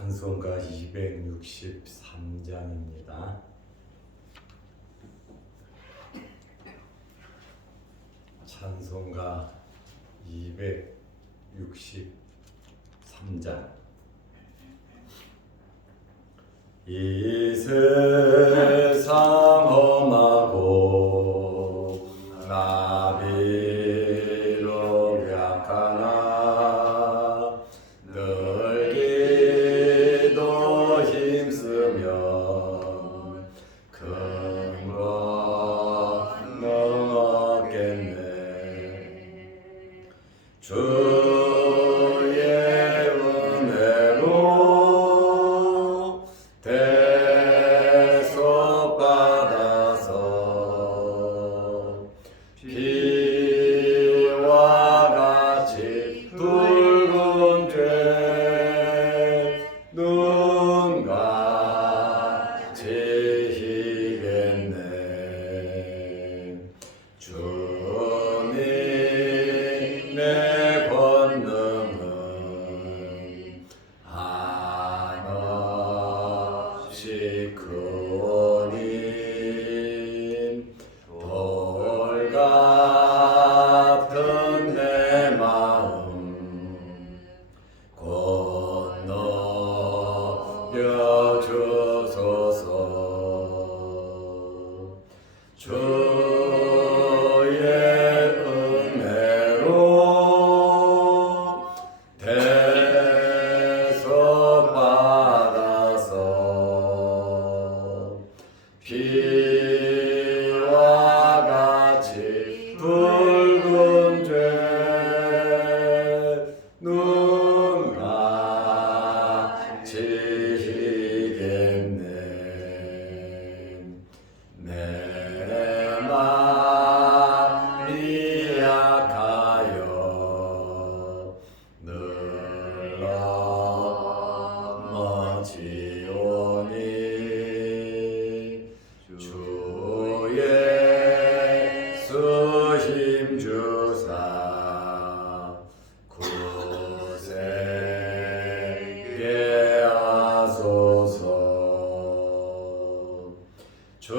찬송가 263장입니다. 찬송가 263장. 이 세상 험하고 나비로 약하나 늘 기도 힘쓰면 큰 건 넘었겠네. 주의 은혜로 대속받아서 피와 같이 붉은 죄 눈같이 희겠네. 주님의 권능은 한없이 크오니 돌 같은 내 마음 건너려 주소서. 주의 은혜로 대속받아서 피와 같이 붉은 죄 눈같이 희겠네. 내 마음이 약하여 늘 넘어지오니 주의 수힘 주사 굳세게 하소서. 주의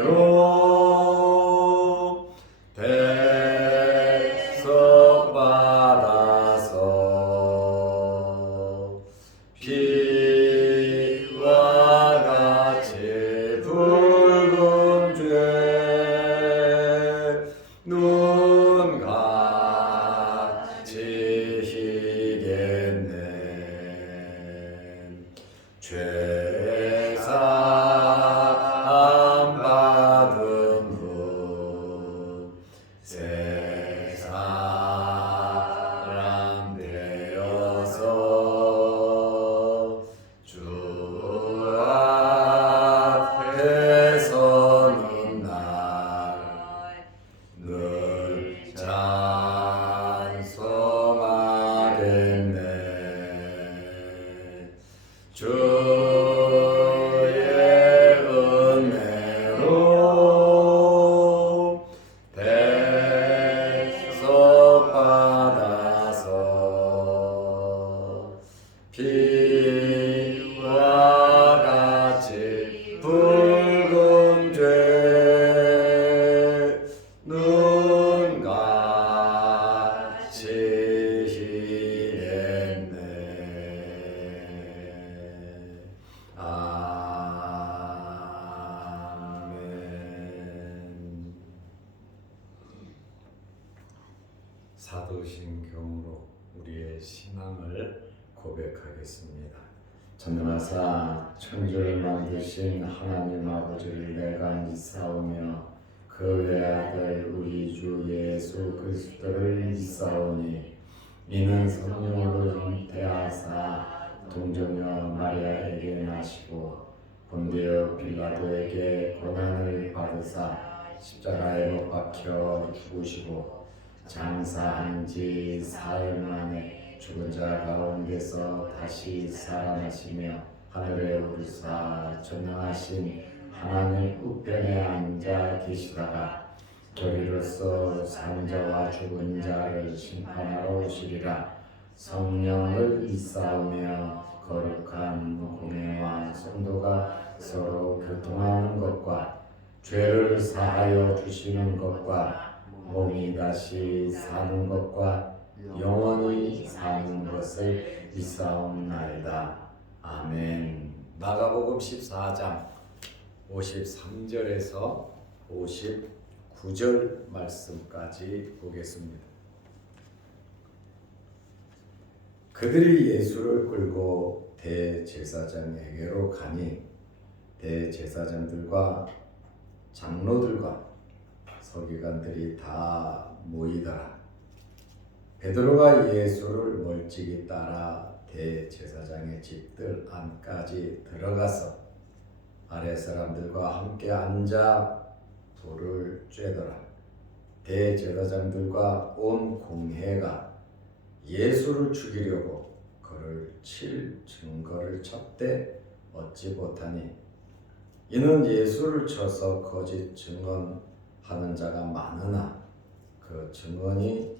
은혜로 대속받아서 피와 같이 붉은 죄 눈같이 희겠네. 죄 사함 받은 후 새 사람 되어서 주 앞에 서는 날 늘 찬송하겠네. 주의 은혜로 대속받아서 피와 같이 붉은 죄 눈같이 희겠네. 아멘. 사도신경으로 우리의 신앙을 고백하겠습니다. 전능하사 천지를 만드신 하나님 아버지를 내가 믿사오며 그 외아들 우리 주 예수 그리스도를 믿사오니 이는 성령으로 잉태하사 동정녀 마리아에게 나시고 본디오 빌라도에게 고난을 받으사 십자가에 못 박혀 죽으시고 장사한 지 사흘 만에 죽은 자 가운데서 다시 살아나시며 하늘에 오르사 전능하신 하나님 우편에 앉아 계시다가 저리로서 산 자와 죽은 자를 심판하러 오시리라. 성령을 입사하며 거룩한 공예와 성도가 서로 교통하는 것과 죄를 사하여 주시는 것과 몸이 다시 사는 것과 영원히 사는 것을 입사옵나이다. 아멘. 마가복음 14장 53절에서 59절 말씀까지 보겠습니다. 그들이 예수를 끌고 대제사장에게로 가니 대제사장들과 장로들과 서기관들이 다 모이더라. 베드로가 예수를 멀찍이 따라 대제사장의 집들 안까지 들어가서 아래 사람들과 함께 앉아 불을 쬐더라. 대제사장들과 온 공회가 예수를 죽이려고 그를 칠 증거를 찾되 얻지 못하니 이는 예수를 쳐서 거짓 증언하는 자가 많으나 그 증언이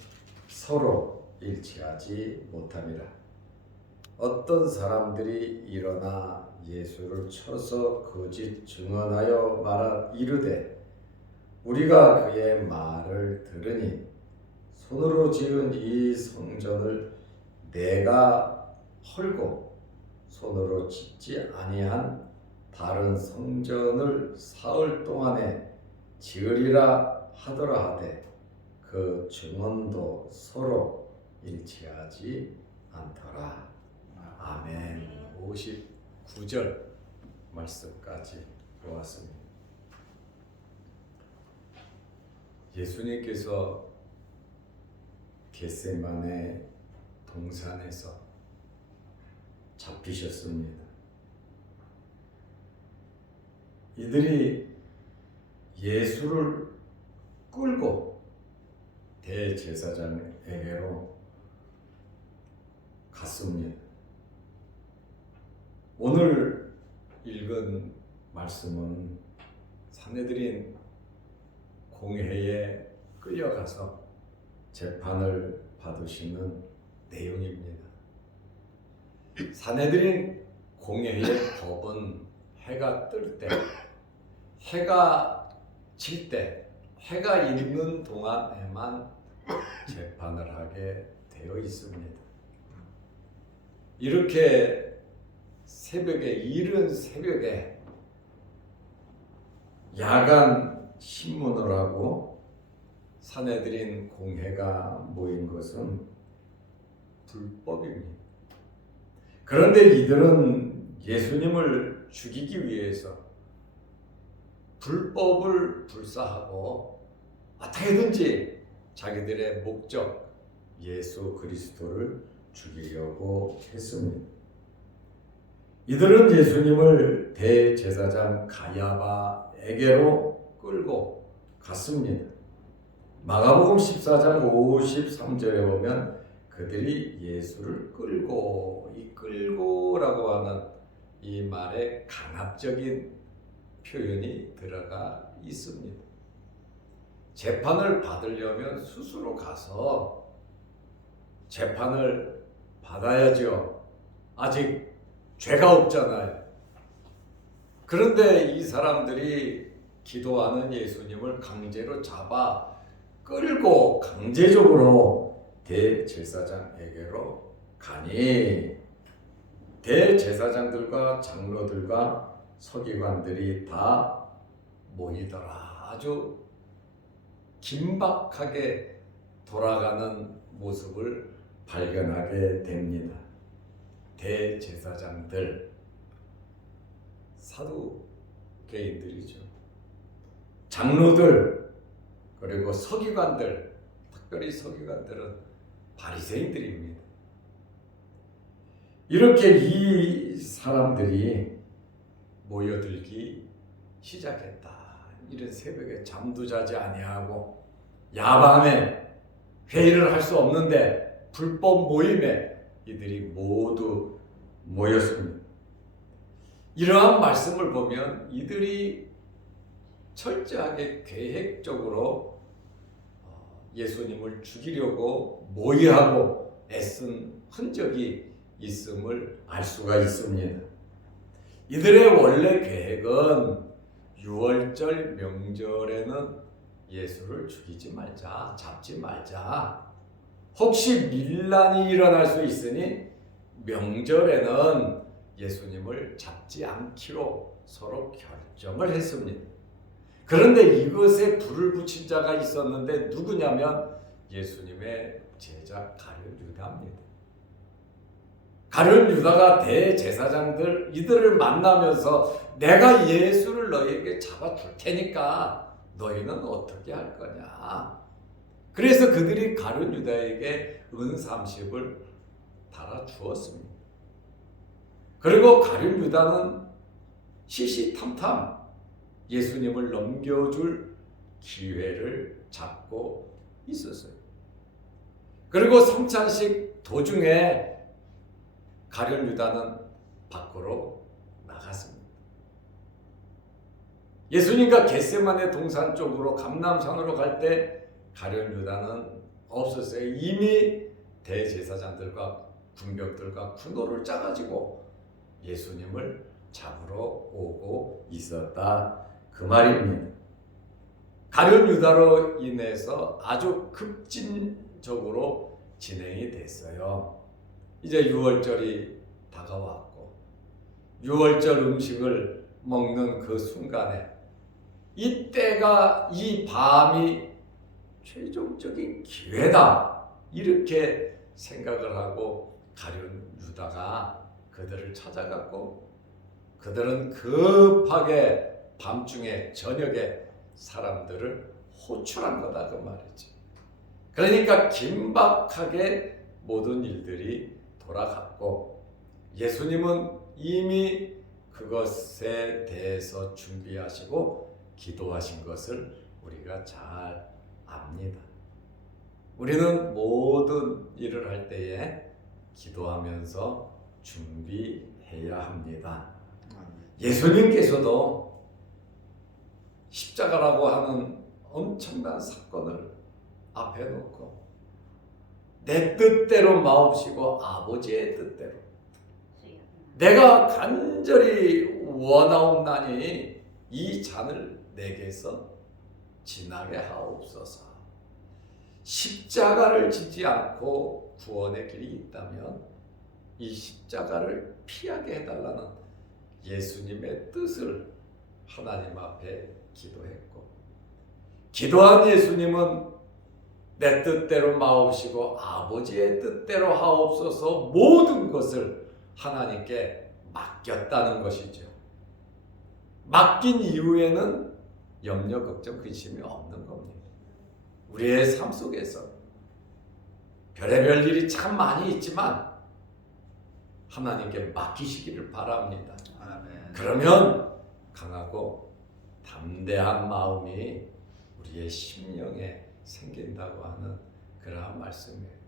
서로 일치하지 못함이라. 어떤 사람들이 일어나 예수를 쳐서 거짓 증언하여 이르되 우리가 그의 말을 들으니 손으로 지은 이 성전을 내가 헐고 손으로 짓지 아니한 다른 성전을 사흘 동안에 지으리라 하더라 하되 그 증언도 서로 일치하지 않더라. 아멘. 59절 말씀까지 보았습니다. 예수님께서 겟세마네 동산에서 잡히셨습니다. 이들이 예수를 끌고 대제사장에게로 갔습니다. 오늘 읽은 말씀은 산헤드린 공회에 끌려가서 재판을 받으시는 내용입니다. 산헤드린 공회의 법은 해가 뜰 때, 해가 질 때, 해가 있는 동안에만 재판을 하게 되어 있습니다. 이렇게 이른 새벽에 야간 신문을 하고 산헤드린 공회가 모인 것은 불법입니다. 그런데 이들은 예수님을 죽이기 위해서 불법을 불사하고 어떻게든지 자기들의 목적 예수 그리스도를 죽이려고 했습니다. 이들은 예수님을 대제사장 가야바에게로 끌고 갔습니다. 마가복음 14장 53절에 보면 그들이 예수를 끌고, 이 끌고라고 하는 이 말에 강압적인 표현이 들어가 있습니다. 재판을 받으려면 스스로 가서 재판을 받아야죠. 아직 죄가 없잖아요. 그런데 이 사람들이 기도하는 예수님을 강제로 잡아 끌고 강제적으로 대제사장에게로 가니 대제사장들과 장로들과 서기관들이 다 모이더라. 아주 긴박하게 돌아가는 모습을 발견하게 됩니다. 대제사장들, 사두개인들이죠. 장로들, 그리고 서기관들, 특별히 서기관들은 바리새인들입니다. 이렇게 이 사람들이 모여들기 시작했다. 이른 새벽에 잠도 자지 아니하고 야밤에 회의를 할 수 없는데 불법 모임에 이들이 모두 모였습니다. 이러한 말씀을 보면 이들이 철저하게 계획적으로 예수님을 죽이려고 모의하고 애쓴 흔적이 있음을 알 수가 있습니다. 이들의 원래 계획은 6월절 명절에는 예수를 죽이지 말자, 잡지 말자. 혹시 밀란이 일어날 수 있으니 명절에는 예수님을 잡지 않기로 서로 결정을 했습니다. 그런데 이것에 불을 붙인 자가 있었는데 누구냐면 예수님의 제자 가룟 유다입니다. 가룟 유다가 대제사장들 이들을 만나면서 내가 예수를 너희에게 잡아줄 테니까 너희는 어떻게 할 거냐. 그래서 그들이 가룟 유다에게 은 30을 달아주었습니다. 그리고 가룟 유다는 시시탐탐 예수님을 넘겨줄 기회를 잡고 있었어요. 그리고 성찬식 도중에 가룟 유다는 밖으로 나갔습니다. 예수님과 겟세마네 동산 쪽으로 감람산으로 갈 때 가룟 유다는 없었어요. 이미 대제사장들과 군병들과 군노를 짜가지고 예수님을 잡으러 오고 있었다 그 말입니다. 가룟 유다로 인해서 아주 급진적으로 진행이 됐어요. 이제 6월절이 다가왔고 6월절 음식을 먹는 그 순간에 이때가 이 밤이 최종적인 기회다 이렇게 생각을 하고 가룟 유다가 그들을 찾아갔고 그들은 급하게 밤중에 저녁에 사람들을 호출한 거다 그 말이지. 그러니까 긴박하게 모든 일들이 돌아갔고 예수님은 이미 그것에 대해서 준비하시고 기도하신 것을 우리가 잘 압니다. 우리는 모든 일을 할 때에 기도하면서 준비해야 합니다. 예수님께서도 십자가라고 하는 엄청난 사건을 앞에 놓고 내 뜻대로 마옵시고 아버지의 뜻대로 내가 간절히 원하옵나니 이 잔을 내게서 지나게 하옵소서. 십자가를 지지 않고 구원의 길이 있다면 이 십자가를 피하게 해달라는 예수님의 뜻을 하나님 앞에 기도했고 기도한 예수님은 내 뜻대로 마옵시고 아버지의 뜻대로 하옵소서 모든 것을 하나님께 맡겼다는 것이죠. 맡긴 이후에는 염려, 걱정, 근심이 없는 겁니다. 우리의 삶 속에서 별의별 일이 참 많이 있지만 하나님께 맡기시기를 바랍니다. 아멘. 그러면 강하고 담대한 마음이 우리의 심령에 생긴다고 하는 그러한 말씀이에요.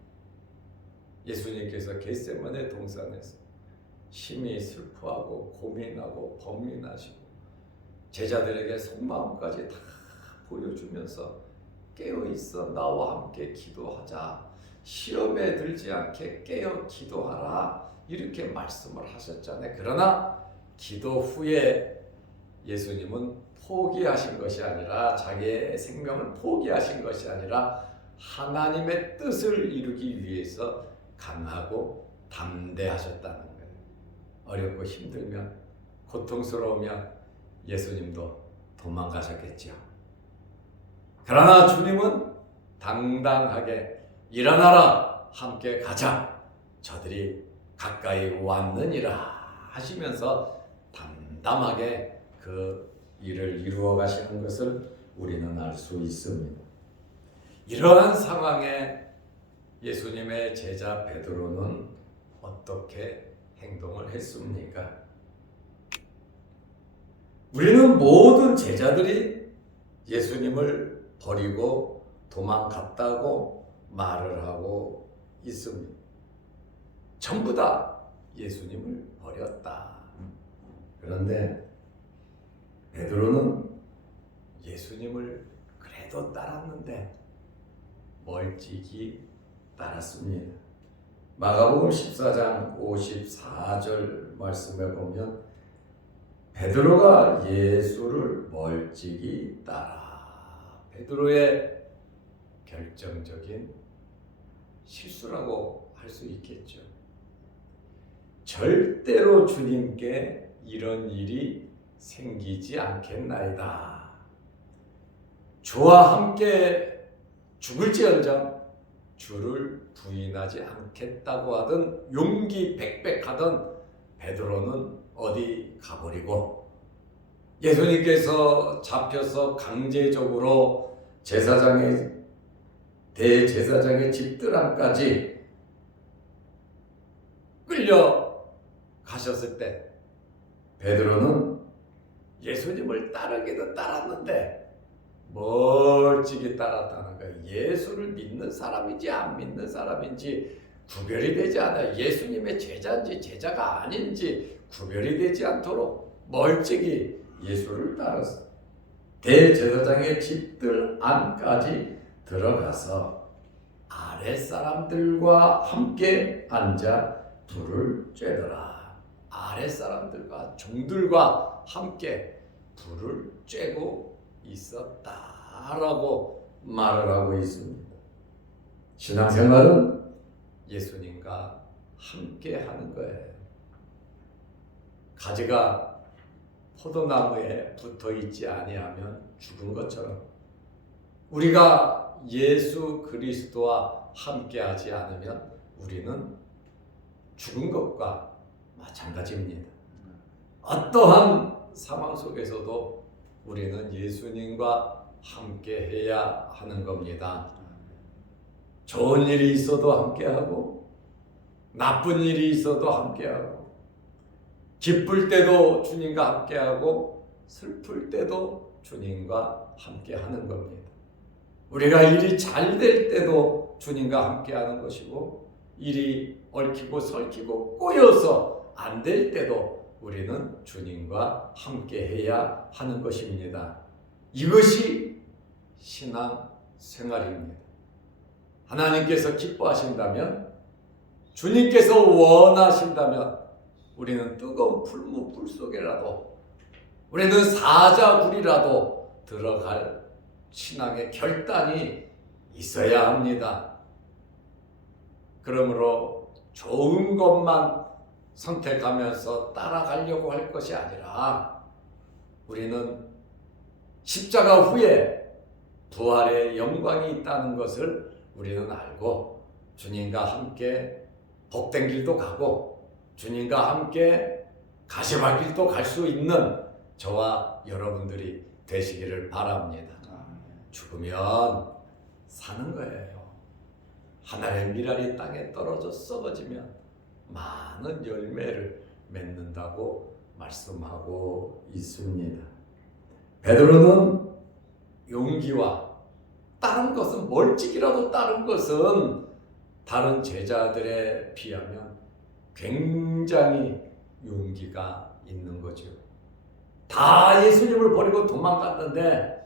예수님께서 겟세마네 동산에서 심히 슬퍼하고 고민하고 번민하시고 제자들에게 속마음까지 다 보여주면서 깨어있어 나와 함께 기도하자. 시험에 들지 않게 깨어 기도하라. 이렇게 말씀을 하셨잖아요. 그러나 기도 후에 예수님은 포기하신 것이 아니라 자기의 생명을 포기하신 것이 아니라 하나님의 뜻을 이루기 위해서 강하고 담대하셨다는 거예요. 어렵고 힘들면 고통스러우면 예수님도 도망가셨겠죠. 그러나 주님은 당당하게 일어나라 함께 가자 저들이 가까이 왔느니라 하시면서 담담하게 그 일을 이루어 가시는 것을 우리는 알 수 있습니다. 이러한 상황에 예수님의 제자 베드로는 어떻게 행동을 했습니까? 우리는 모든 제자들이 예수님을 버리고 도망갔다고 말을 하고 있습니다. 전부 다 예수님을 버렸다. 그런데 베드로는 예수님을 그래도 따랐는데 멀찍이 따랐습니다. 마가복음 14장 54절 말씀에 보면 베드로가 예수를 멀찍이 따라. 베드로의 결정적인 실수라고 할 수 있겠죠. 절대로 주님께 이런 일이 생기지 않겠나이다. 주와 함께 죽을지언정 주를 부인하지 않겠다고 하던 용기 백백하던 베드로는 어디 가버리고 예수님께서 잡혀서 강제적으로 대제사장의 집들안까지 끌려 가셨을 때 베드로는 예수님을 따르기도 따랐는데 멀찍이 따랐다는 거예요. 예수를 믿는 사람인지 안 믿는 사람인지 구별이 되지 않아요. 예수님의 제자인지 제자가 아닌지 구별이 되지 않도록 멀찍이 예수를 따랐어요. 대제사장의 집들 안까지 들어가서 아랫사람들과 함께 앉아 불을 쬐더라. 아랫사람들과 종들과 함께 불을 쬐고 있었다라고 말을 하고 있습니다. 신앙생활은 예수님과 함께 하는 거예요. 가지가 포도나무에 붙어 있지 아니하면 죽은 것처럼 우리가 예수 그리스도와 함께 하지 않으면 우리는 죽은 것과 마찬가지입니다. 어떠한 상황 속에서도 우리는 예수님과 함께 해야 하는 겁니다. 좋은 일이 있어도 함께하고 나쁜 일이 있어도 함께하고 기쁠 때도 주님과 함께하고 슬플 때도 주님과 함께하는 겁니다. 우리가 일이 잘 될 때도 주님과 함께하는 것이고 일이 얽히고 설키고 꼬여서 안 될 때도 우리는 주님과 함께해야 하는 것입니다. 이것이 신앙 생활입니다. 하나님께서 기뻐하신다면 주님께서 원하신다면 우리는 뜨거운 풀무불 속에라도 우리는 사자굴이라도 들어갈 신앙의 결단이 있어야 합니다. 그러므로 좋은 것만 선택하면서 따라가려고 할 것이 아니라 우리는 십자가 후에 부활의 영광이 있다는 것을 우리는 알고 주님과 함께 복된 길도 가고 주님과 함께 가시밭길도 갈 수 있는 저와 여러분들이 되시기를 바랍니다. 죽으면 사는 거예요. 하늘의 밀알이 땅에 떨어져 썩어지면 많은 열매를 맺는다고 말씀하고 있습니다. 베드로는 용기와 다른 것은 멀찍이라도 다른 것은 다른 제자들에 비하면 굉장히 용기가 있는 거죠. 다 예수님을 버리고 도망갔는데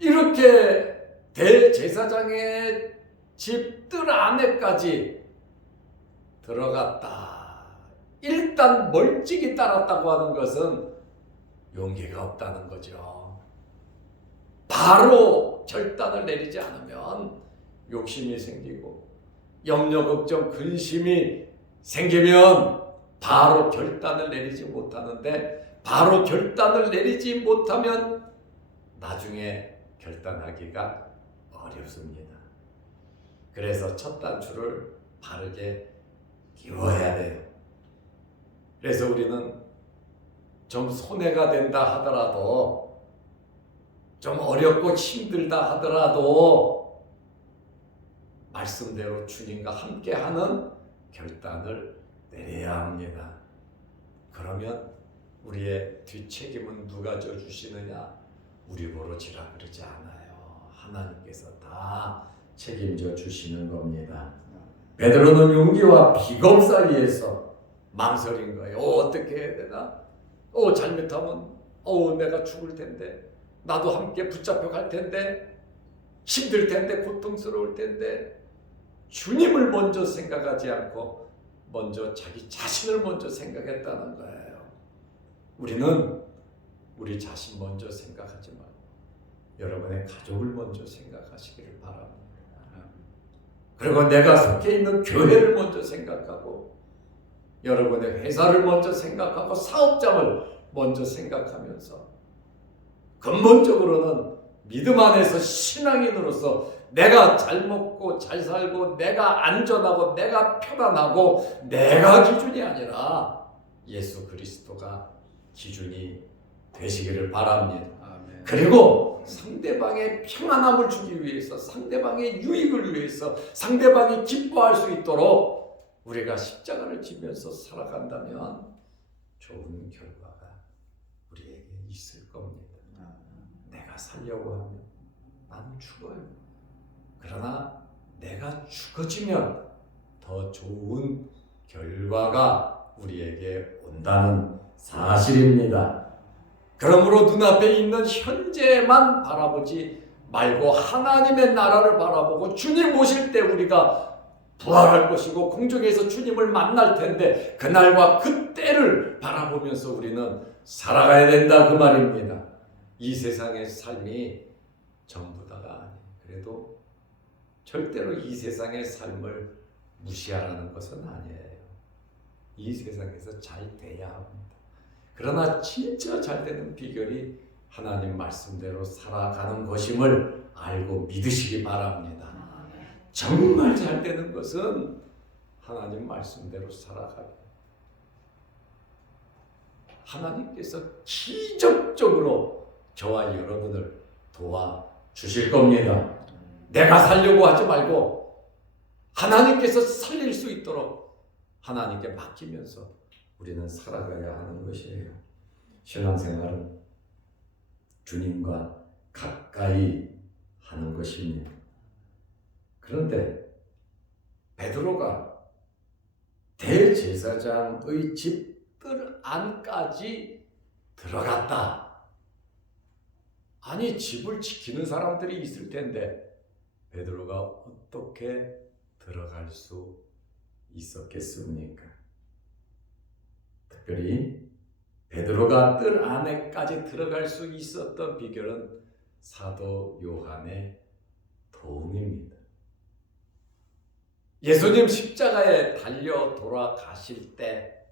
이렇게 대제사장의 집들 안에까지 들어갔다. 일단 멀찍이 따랐다고 하는 것은 용기가 없다는 거죠. 바로 결단을 내리지 않으면 욕심이 생기고 염려, 걱정, 근심이 생기면 바로 결단을 내리지 못하는데 바로 결단을 내리지 못하면 나중에 결단하기가 어렵습니다. 그래서 첫 단추를 바르게 끼워야 돼요. 그래서 우리는 좀 손해가 된다 하더라도 좀 어렵고 힘들다 하더라도 말씀대로 주님과 함께하는 결단을 내려야 합니다. 그러면 우리의 뒷책임은 누가 져주시느냐? 우리 보러 지라 그러지 않아요. 하나님께서 다 책임져 주시는 겁니다. 베드로는 용기와 비겁 사이에서 망설인 거예요. 어떻게 해야 되나? 잘못하면 내가 죽을 텐데 나도 함께 붙잡혀 갈 텐데 힘들 텐데 고통스러울 텐데 주님을 먼저 생각하지 않고 먼저 자기 자신을 먼저 생각했다는 거예요. 우리는 우리 자신 먼저 생각하지 말고 여러분의 가족을 먼저 생각하시기를 바랍니다. 그리고 내가 속해 있는 교회를 먼저 생각하고 여러분의 회사를 먼저 생각하고 사업장을 먼저 생각하면서 근본적으로는 믿음 안에서 신앙인으로서 내가 잘 먹고 잘 살고 내가 안전하고 내가 편안하고 내가 기준이 아니라 예수 그리스도가 기준이 되시기를 바랍니다. 아멘. 그리고 상대방의 평안함을 주기 위해서 상대방의 유익을 위해서 상대방이 기뻐할 수 있도록 우리가 십자가를 지면서 살아간다면 좋은 결과가 우리에게 있을 겁니다. 내가 살려고 하면 나는 죽어요. 그러나 내가 죽어지면 더 좋은 결과가 우리에게 온다는 사실입니다. 그러므로 눈앞에 있는 현재만 바라보지 말고 하나님의 나라를 바라보고 주님 오실 때 우리가 부활할 것이고 공중에서 주님을 만날 텐데 그날과 그 때를 바라보면서 우리는 살아가야 된다 그 말입니다. 이 세상의 삶이 전부 다가 아니에요. 그래도 절대로 이 세상의 삶을 무시하라는 것은 아니에요. 이 세상에서 잘 돼야 합니다. 그러나 진짜 잘 되는 비결이 하나님 말씀대로 살아가는 것임을 알고 믿으시기 바랍니다. 정말 잘 되는 것은 하나님 말씀대로 살아가요. 하나님께서 기적적으로 저와 여러분을 도와주실 겁니다. 내가 살려고 하지 말고 하나님께서 살릴 수 있도록 하나님께 맡기면서 우리는 살아가야 하는 것이에요. 신앙생활은 주님과 가까이 하는 것입니다. 그런데 베드로가 대제사장의 집들 안까지 들어갔다. 아니 집을 지키는 사람들이 있을 텐데 베드로가 어떻게 들어갈 수 있었겠습니까? 특별히 베드로가 뜰 안에까지 들어갈 수 있었던 비결은 사도 요한의 도움입니다. 예수님 십자가에 달려 돌아가실 때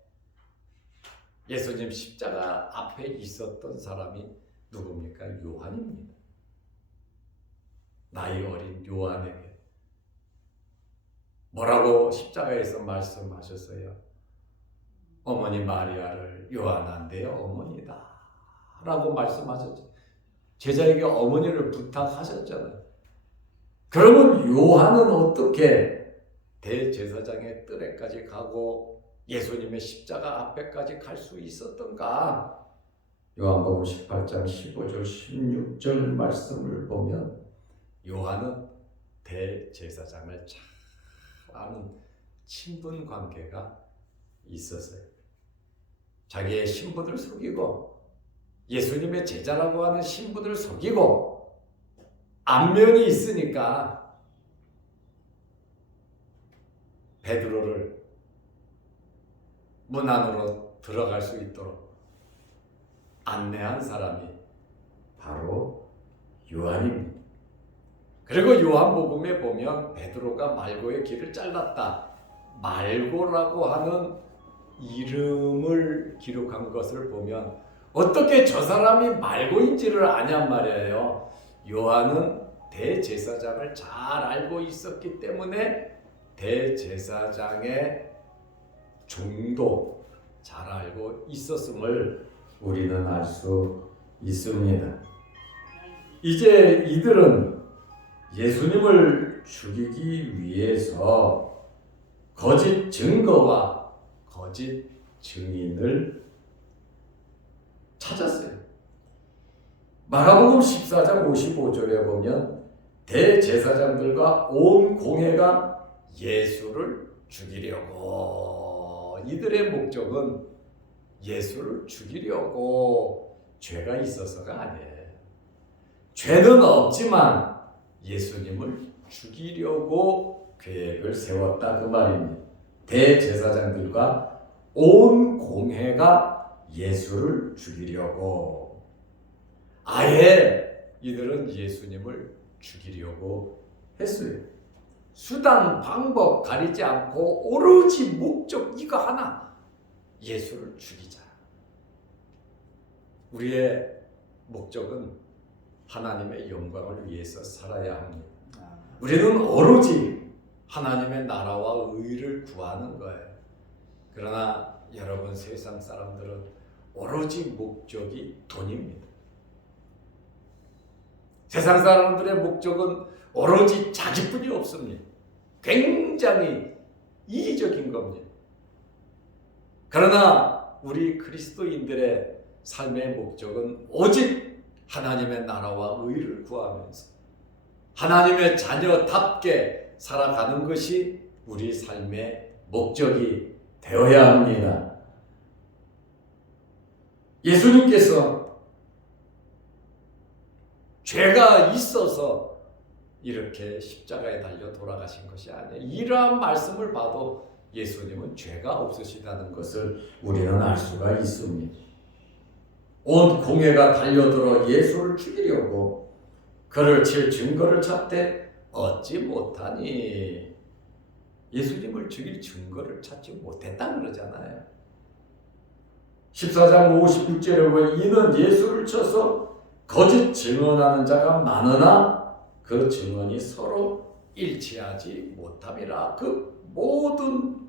예수님 십자가 앞에 있었던 사람이 누굽니까? 요한입니다. 나이 어린 요한에게 뭐라고 십자가에서 말씀하셨어요? 어머니 마리아를 요한한데요 어머니다 라고 말씀하셨죠. 제자에게 어머니를 부탁하셨잖아요. 그러면 요한은 어떻게 대제사장의 뜰에까지 가고 예수님의 십자가 앞에까지 갈 수 있었던가? 요한복음 18장 15절 16절 말씀을 보면 요한은 대제사장을 잘 아는 친분 관계가 있었어요. 자기의 신분을 속이고 예수님의 제자라고 하는 신분을 속이고 안면이 있으니까 베드로를 문 안으로 들어갈 수 있도록 안내한 사람이 바로 요한입니다. 그리고 요한복음에 보면 베드로가 말고의 길을 잘랐다. 말고라고 하는 이름을 기록한 것을 보면 어떻게 저 사람이 말고인지를 아냔 말이에요. 요한은 대제사장을 잘 알고 있었기 때문에 대제사장의 종도 잘 알고 있었음을 우리는 알 수 있습니다. 이제 이들은 예수님을 죽이기 위해서 거짓 증거와 거짓 증인을 찾았어요. 마가복음 14장 55절에 보면 대제사장들과 온 공회가 예수를 죽이려고, 이들의 목적은 예수를 죽이려고 죄가 있어서가 아니에요. 죄는 없지만 예수님을 죽이려고 계획을 세웠다 그 말입니다. 대제사장들과 온 공회가 예수를 죽이려고, 아예 이들은 예수님을 죽이려고 했어요. 수단 방법 가리지 않고 오로지 목적 이거 하나, 예수를 죽이자. 우리의 목적은 하나님의 영광을 위해서 살아야 합니다. 우리는 오로지 하나님의 나라와 의를 구하는 거예요. 그러나 여러분, 세상 사람들은 오로지 목적이 돈입니다. 세상 사람들의 목적은 오로지 자기뿐이 없습니다. 굉장히 이기적인 겁니다. 그러나 우리 그리스도인들의 삶의 목적은 오직 하나님의 나라와 의를 구하면서 하나님의 자녀답게 살아가는 것이 우리 삶의 목적이 되어야 합니다. 예수님께서 죄가 있어서 이렇게 십자가에 달려 돌아가신 것이 아니에요. 이러한 말씀을 봐도 예수님은 죄가 없으시다는 것을 우리는 알 수가 있습니다. 온 공회가 달려들어 예수를 죽이려고 그를 칠 증거를 찾되 얻지 못하니, 예수님을 죽일 증거를 찾지 못했다 그러잖아요. 14장 56절에 보면 이는 예수를 쳐서 거짓 증언하는 자가 많으나 그 증언이 서로 일치하지 못함이라. 그 모든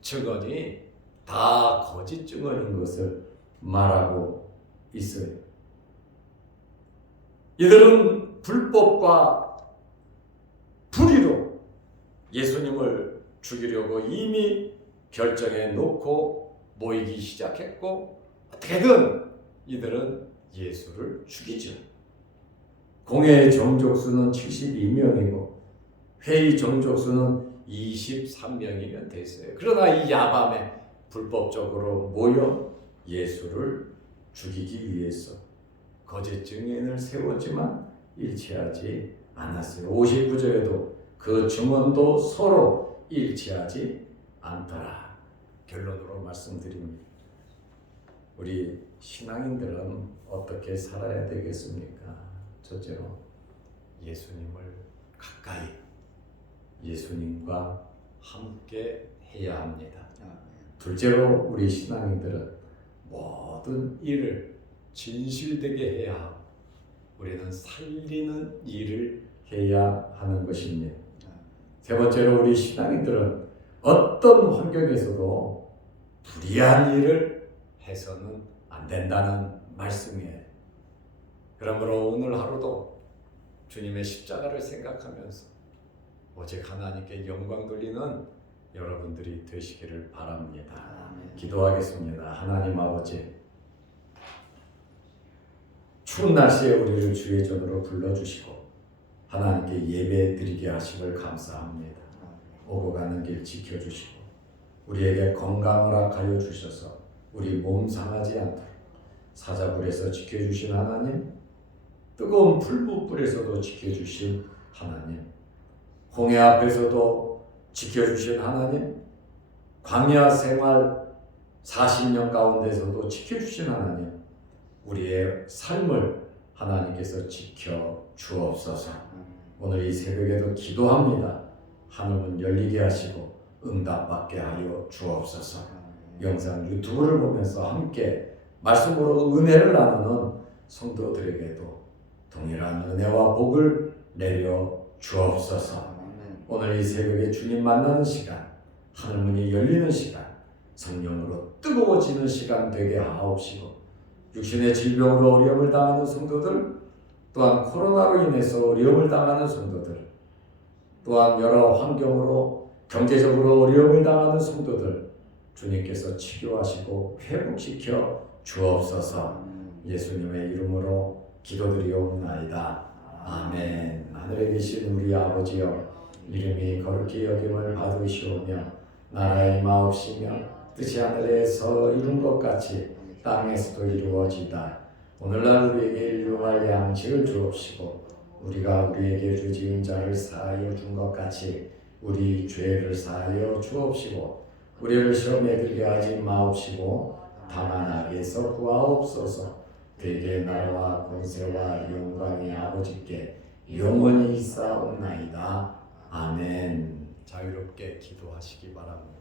증언이 다 거짓 증언인 것을 말하고 있어요. 이들은 불법과 불의로 예수님을 죽이려고 이미 결정해 놓고 모이기 시작했고, 어떻게든 이들은 예수를 죽이죠. 공회의 정족수는 72명이고 회의 정족수는 23명이면 됐어요. 그러나 이 야밤에 불법적으로 모여 예수를 죽이기 위해서 거짓 증인을 세웠지만 일치하지 않았어요. 59절에도 그 증언도 서로 일치하지 않더라. 결론으로 말씀드립니다. 우리 신앙인들은 어떻게 살아야 되겠습니까? 첫째로 예수님을 가까이, 예수님과 함께 해야 합니다. 둘째로 우리 신앙인들은 모든 일을 진실되게 해야 하고 우리는 살리는 일을 해야 하는 것입니다. 세 번째로 우리 신앙인들은 어떤 환경에서도 불의한 일을 해서는 안 된다는 말씀이에요. 그러므로 오늘 하루도 주님의 십자가를 생각하면서 오직 하나님께 영광 돌리는 여러분들이 되시기를 바랍니다. 기도하겠습니다. 하나님 아버지, 추운 날씨에 우리를 주의 전으로 불러주시고 하나님께 예배 드리게 하심을 감사합니다. 오고 가는 길 지켜주시고 우리에게 건강을 허락하여 주셔서 우리 몸 상하지 않도록 사자불에서 지켜주신 하나님, 뜨거운 풀무불에서도 지켜주신 하나님, 홍해 앞에서도 지켜주신 하나님, 광야 생활 40년 가운데서도 지켜주신 하나님, 우리의 삶을 하나님께서 지켜 주옵소서. 오늘 이 새벽에도 기도합니다. 하늘문 열리게 하시고 응답받게 하여 주옵소서. 영상 유튜브를 보면서 함께 말씀으로 은혜를 나누는 성도들에게도 동일한 은혜와 복을 내려 주옵소서. 오늘 이 새벽에 주님 만나는 시간, 하늘문이 열리는 시간, 성령으로 뜨거워지는 시간 되게 하옵시고, 육신의 질병으로 어려움을 당하는 성도들, 또한 코로나로 인해서 어려움을 당하는 성도들, 또한 여러 환경으로 경제적으로 어려움을 당하는 성도들, 주님께서 치료하시고 회복시켜 주옵소서. 예수님의 이름으로 기도드리옵나이다. 아멘. 하늘에 계신 우리 아버지여, 이름이 거룩히 여김을 받으시오며 나라의 마옵시며 뜻이 하늘에서 이룬 것 같이 땅에서도 이루어지다. 오늘날 우리에게 일용할 양식을 주옵시고 우리가 우리에게 죄지은 자를 사하여 준 것 같이 우리 죄를 사하여 주옵시고 우리를 시험에 들게 하지 마옵시고 다만 악에서 구하옵소서. 대개 나라와 권세와 영광이 아버지께 영원히 있사옵나이다. 아멘. 자유롭게 기도하시기 바랍니다.